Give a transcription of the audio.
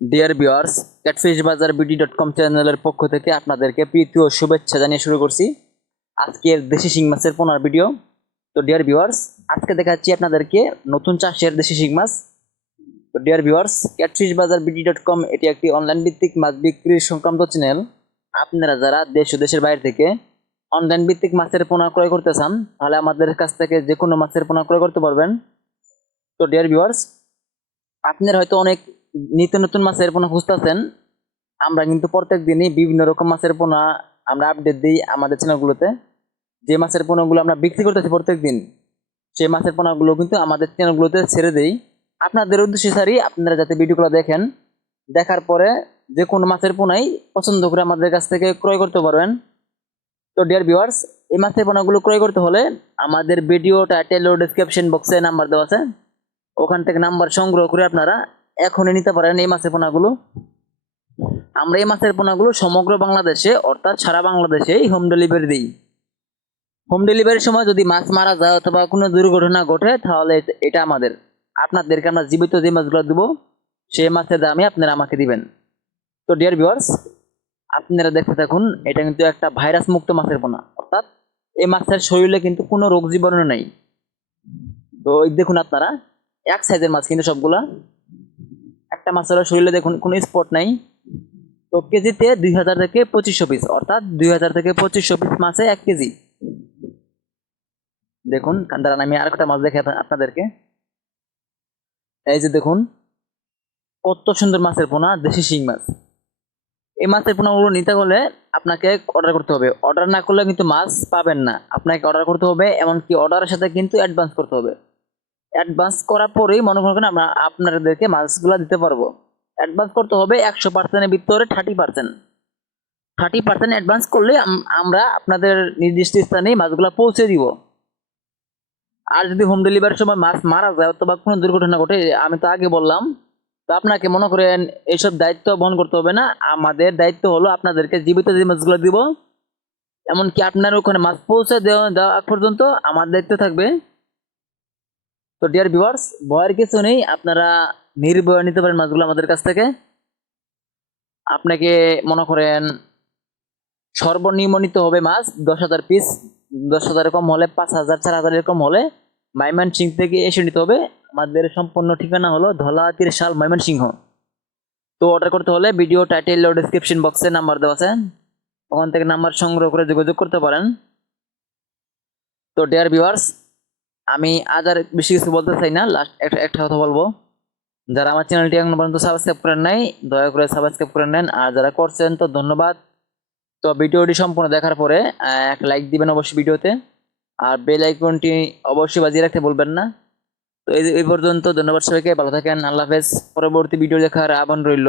Dear viewers, catfishbazarBD.com চ্যানেলের পক্ষ থেকে আপনাদেরকে প্রীতি ও শুভেচ্ছা জানিয়ে শুরু করছি আজকের দেশি শিং মাছের পোনার ভিডিও। তো ডিয়ার ভিউয়ার্স, আজকে দেখাচ্ছি আপনাদেরকে নতুন চাষের দেশি শিং মাছ। তো ডিয়ার ভিউয়ার্স, catfishbazarBD.com এটি একটি অনলাইন ভিত্তিক মাছ বিক্রি সংক্রান্ত চ্যানেল। আপনারা যারা দেশ ও দেশের বাইরে থেকে অনলাইন ভিত্তিক মাছের পোনা ক্রয় করতে চান, তাহলে আমাদের কাছ থেকে যে কোনো মাছের পোনা ক্রয় করতে পারবেন। তো ডিয়ার ভিউয়ার্স, আপনারা হয়তো অনেক নিত্য নতুন মাছের পোনা খুঁজতেছেন। আমরা কিন্তু প্রত্যেক দিনই বিভিন্ন রকম মাছের পোনা আমরা আপডেট দিই আমাদের চ্যানেলগুলোতে। যে মাছের পোনাগুলো আমরা বিক্রি করতেছি প্রত্যেক দিন, সেই মাছের পোনাগুলো কিন্তু আমাদের চ্যানেলগুলোতে ছেড়ে দেই। আপনাদের উদ্দেশ্যে স্যারই আপনারা যাতে ভিডিওগুলো দেখেন, দেখার পরে যে কোনো মাছের পোনাই পছন্দ করে আমাদের কাছ থেকে ক্রয় করতে পারবেন। তো ডিয়ার ভিউয়ার্স, এই মাছের পোনাগুলো ক্রয় করতে হলে আমাদের ভিডিও টাইটেল ও ডেসক্রিপশন বক্সে নাম্বার দেওয়া আছে, ওখান থেকে নাম্বার সংগ্রহ করে আপনারা এখনই নিতে পারেন এই মাছের পোনাগুলো। আমরা এই মাছের পোনাগুলো সমগ্র বাংলাদেশে অর্থাৎ সারা বাংলাদেশেই হোম ডেলিভারি দিই। হোম ডেলিভারির সময় যদি মাছ মারা যায় অথবা কোনো দুর্ঘটনা ঘটে, তাহলে এটা আপনাদেরকে আমরা জীবিত যে মাছগুলো দেবো সেই মাছের দামই আপনারা আমাকে দিবেন। তো ডিয়ার ভিউয়ার্স, আপনারা দেখতে থাকুন, এটা কিন্তু একটা ভাইরাস মুক্ত মাছের পোনা, অর্থাৎ এই মাছের শরীরে কিন্তু কোনো রোগ জীবাণু নেই। তো এই দেখুন আপনারা, এক সাইজের মাছ কিন্তু সবগুলা। একটা মাছের শরীরে দেখুন কোনো স্পট নাই। তো কেজিতে 2000 থেকে 2500 পিস, অর্থাৎ 2000 থেকে 2500 পিস মাছে 1 কেজি। দেখুন দাঁড়ান, আমি আরেকটা মাছ দেখে আপনাদেরকে। এই যে দেখুন কত সুন্দর মাছের পোনা, দেশি শিং মাছ। এই মাছের পোনাগুলো নিতে হলে আপনাকে অর্ডার করতে হবে। অর্ডার না করলে কিন্তু মাছ পাবেন না, আপনাকে অর্ডার করতে হবে। এমনকি অর্ডারের সাথে কিন্তু অ্যাডভান্স করতে হবে। অ্যাডভান্স করার পরেই মনে করেন আমরা আপনাদেরকে মাছগুলো দিতে পারবো। অ্যাডভান্স করতে হবে 100%-এর ভিতরে 30% অ্যাডভান্স করলে আমরা আপনাদের নির্দিষ্ট স্থানে মাছগুলো পৌঁছে দিব। আর যদি হোম ডেলিভারির সময় মাছ মারা যায় অথবা কোনো দুর্ঘটনা ঘটে, আমি তো আগে বললাম, তো আপনাকে মনে করেন এইসব দায়িত্ব বহন করতে হবে না। আমাদের দায়িত্ব হলো আপনাদেরকে জীবিত যে মাছগুলো দিব, এমনকি আপনার ওখানে মাছ পৌঁছে দেওয়া পর্যন্ত আমার দায়িত্ব থাকবে। তো ডিয়ার ভিউয়ার্স, ভয়ের কিছু নেই, আপনারা নির্ভয়ে নিতে পারেন মাছগুলো আমাদের কাছ থেকে। আপনাকে মনে করেন সর্বনিম্ন নিতে হবে মাছ 10,000 পিস। 10,000 কম হলে 5,000, 4,000 এরকম হলে ময়মনসিংহ থেকে এসে নিতে হবে। আমাদের সম্পূর্ণ ঠিকানা হলো ধলা ত্রিশাল, ময়মনসিংহ। তো অর্ডার করতে হলে ভিডিও টাইটেল ও ডেসক্রিপশন বক্সে নাম্বার দেওয়া আছে, ওখান থেকে নাম্বার সংগ্রহ করে যোগাযোগ করতে পারেন। তো ডিয়ার ভিউয়ার্স, আমি আজ আর বেশি কিছু বলতে চাই না, লাস্ট একটা কথা বলবো। যারা আমার চ্যানেলটি এখন পর্যন্ত সাবস্ক্রাইব করেন নাই, দয়া করে সাবস্ক্রাইব করে নেন। আর যারা করছেন তো ধন্যবাদ। তো ভিডিওটি সম্পূর্ণ দেখার পরে একটা লাইক দিবেন অবশ্যই ভিডিওতে, আর বেল আইকনটি অবশ্যই বাজিয়ে রাখতে বলবেন না। তো এই পর্যন্ত, ধন্যবাদ সবাইকে, ভালো থাকেন, আল্লাহ হাফেজ। পরবর্তী ভিডিও দেখার আহ্বান রইল।